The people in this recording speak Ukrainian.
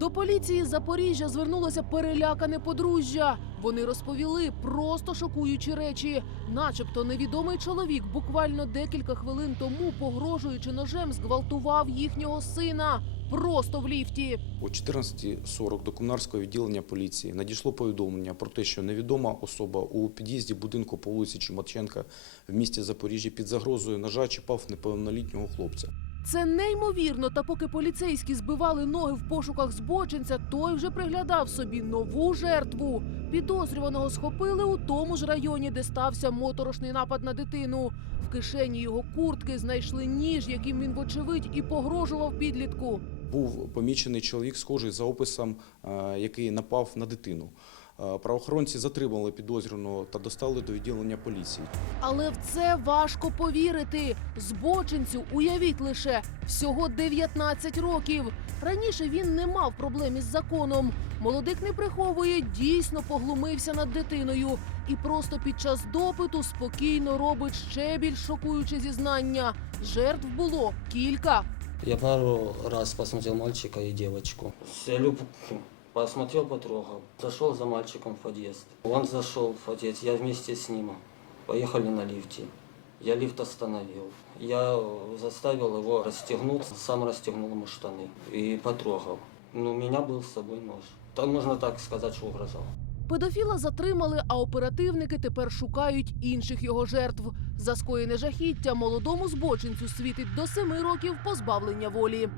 До поліції Запоріжжя звернулося перелякане подружжя. Вони розповіли просто шокуючі речі. Начебто невідомий чоловік буквально декілька хвилин тому, погрожуючи ножем, зґвалтував їхнього сина просто в ліфті. О 14.40 до комунарського відділення поліції надійшло повідомлення про те, що невідома особа у під'їзді будинку по вулиці Чумаченка в місті Запоріжжя під загрозою ножа чіпав неповнолітнього хлопця. Це неймовірно. Та поки поліцейські збивали ноги в пошуках збочинця, той вже приглядав собі нову жертву. Підозрюваного схопили у тому ж районі, де стався моторошний напад на дитину. В кишені його куртки знайшли ніж, яким він, вочевидь, і погрожував підлітку. Був помічений чоловік, схожий за описом, е, який напав на дитину. Е, Правоохоронці затримали підозрюваного та доставили до відділення поліції. Але в це важко повірити. Збочинцю, уявіть лише, всього 19 років. Раніше він не мав проблем із законом. Молодик не приховує, дійсно поглумився над дитиною. І просто під час допиту спокійно робить ще більш шокуюче зізнання. Жертв було кілька. Я пару раз посмотрел мальчика и девочку. Люб- посмотрел, потрогал. Зашел за мальчиком в подъезд. Он зашел в подъезд, я вместе с ним. Поехали на лифте. Я лифт остановил. Я э, заставил его расстегнуться, сам расстегнул ему штаны и потрогал. Ну, у меня был с собой нож. Там можно так сказать, что угрожал. Педофіла затримали, а оперативники тепер шукають інших його жертв. За скоєне жахіття молодому збочинцю світить до семи років позбавлення волі.